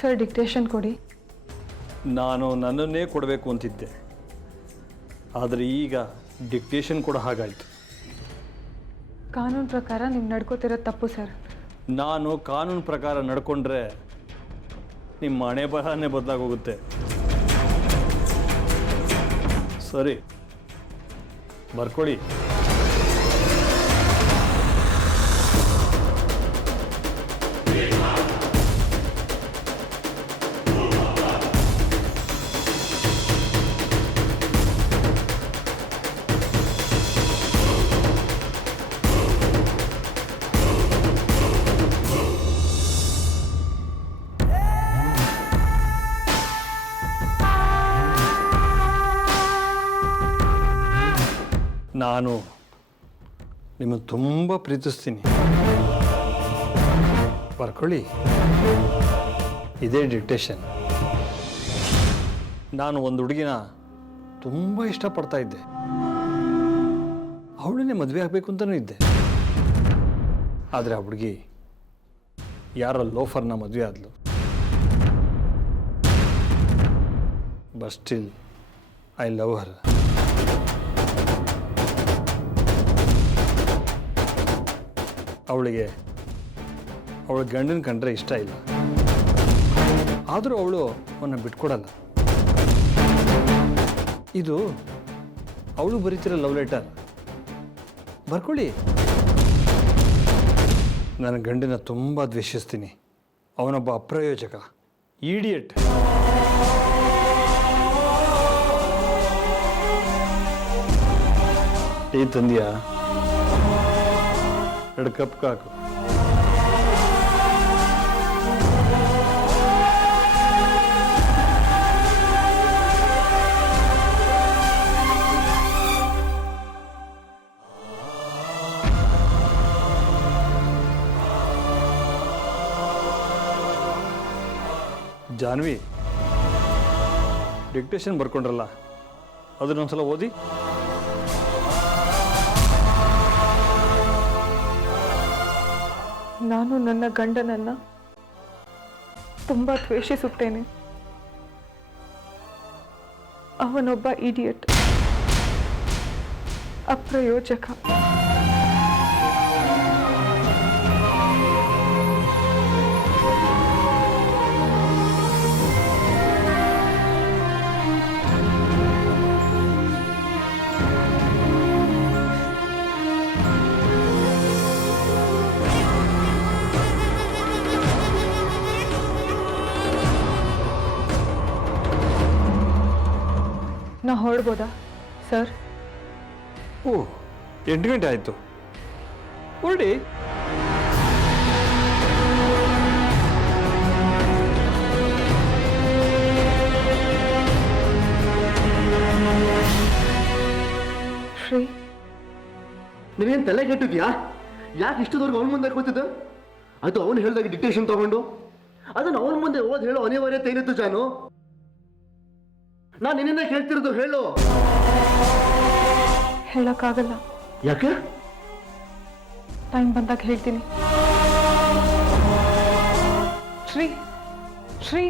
Sir dictation ಕೊಡಿ. ನಾನು ನನ್ನನ್ನೇ ಕೊಡಬೇಕು ಅಂತಿದ್ದೆ, ಆದರೆ ಈಗ ಡಿಕ್ಟೇಷನ್ ಕೂಡ ಹಾಗಾಯಿತು. ಕಾನೂನು ಪ್ರಕಾರ ನೀವು ನಡ್ಕೋತಿರೋದು ತಪ್ಪು ಸರ್. ನಾನು ಕಾನೂನು ಪ್ರಕಾರ ನಡ್ಕೊಂಡ್ರೆ ನಿಮ್ಮ ಹಣೆ ಬರಹನೇ ಬದಲಾಗೋಗುತ್ತೆ. ಸರಿ, ಬರ್ಕೊಳ್ಳಿ. ನಾನು ನಿಮ್ಮನ್ನು ತುಂಬ ಪ್ರೀತಿಸ್ತೀನಿ. ಬರ್ಕೊಳ್ಳಿ, ಇದೇ ಡಿಕ್ಟೇಷನ್. ನಾನು ಒಂದು ಹುಡುಗಿನ ತುಂಬ ಇಷ್ಟಪಡ್ತಾ ಇದ್ದೆ. ಅವಳನ್ನೇ ಮದುವೆ ಆಗಬೇಕು ಅಂತಲೂ ಇದ್ದೆ. ಆದರೆ ಆ ಹುಡುಗಿ ಯಾರೋ ಲೋಫರ್ನ ಮದುವೆ ಆದಳು. But still I love her. ಅವಳಿಗೆ ಅವಳ ಗಂಡನ ಕಂಡ್ರೆ ಇಷ್ಟ ಇಲ್ಲ. ಆದರೂ ಅವಳು ಅವನ್ನ ಬಿಟ್ಕೊಡಲ್ಲ. ಇದು ಅವಳು ಬರೀತಿರೋ ಲವ್ ಲೆಟರ್. ಬರ್ಕೊಳ್ಳಿ. ನನ್ನ ಗಂಡನ ತುಂಬ ದ್ವೇಷಿಸ್ತೀನಿ. ಅವನೊಬ್ಬ ಅಪ್ರಯೋಜಕ, ಈಡಿಯಟ್. ಟೀ ತಂದಿಯಾ? 2 ಕಪ್ ಹಾಕು. ಜಾನ್ವಿ, ಡಿಕ್ಟೇಷನ್ ಬರ್ಕೊಂಡ್ರಲ್ಲ, ಅದನ್ನೊಂದ್ಸಲ ಓದಿ. ನಾನು ನನ್ನ ಗಂಡನನ್ನು ತುಂಬ ದ್ವೇಷಿಸುತ್ತೇನೆ. ಅವನೊಬ್ಬ ಇಡಿಯಟ್, ಅಪ್ರಯೋಜಕ. ನಾ ಹೊರಡ್ಬೋದಾ ಸರ್? ಓ, 8 ಗಂಟೆ ಆಯಿತು. ಹೊರಡಿ. ಶ್ರೀ, ನೀವೇನು ತಲೆ ಕೆಟ್ಟಿದ್ಯಾ? ಯಾಕೆ ಇಷ್ಟದವರೆಗೂ ಅವನ ಮುಂದೆ ಕೂತಿದ್ದ? ಅದು ಅವನು ಹೇಳಿದಾಗ ಡಿಕ್ಟೇಷನ್ ತಗೊಂಡು ಅದನ್ನು ಅವನ ಮುಂದೆ ಓದ್ ಹೇಳೋ ಅನಿವಾರ್ಯತೆ ಏನಿತ್ತು ಜಾನು? ನಾನು ನಿನ್ನೆ ಕೇಳ್ತಿರೋದು, ಹೇಳು. ಹೇಳಕ್ಕಾಗಲ್ಲ. ಯಾಕೆ? ಟೈಮ್ ಬಂದಾಗ ಹೇಳ್ತೀನಿ. ಶ್ರೀ, ಶ್ರೀ.